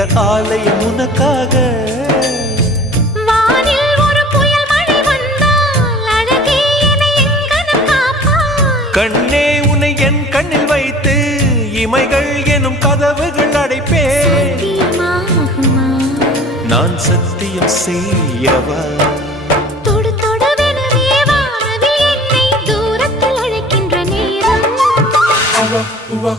இந்த ஆலயம் உனக்காக. வானில் ஒரு புயல் மழை வந்தால் அழகே என்னை எங்கனம் காப்பாய். கண்ணே உன்னை என் கண்ணில் வைத்து இமைகள் எனும் கதவுகள் அடைப்பேன். சத்தியமாகுமா? நான் சத்தியம் செய்யவா? தொடு தொடுவெனவே வானவில் என்னை தூரத்தில் அழைக்கின்ற நேரம். உவா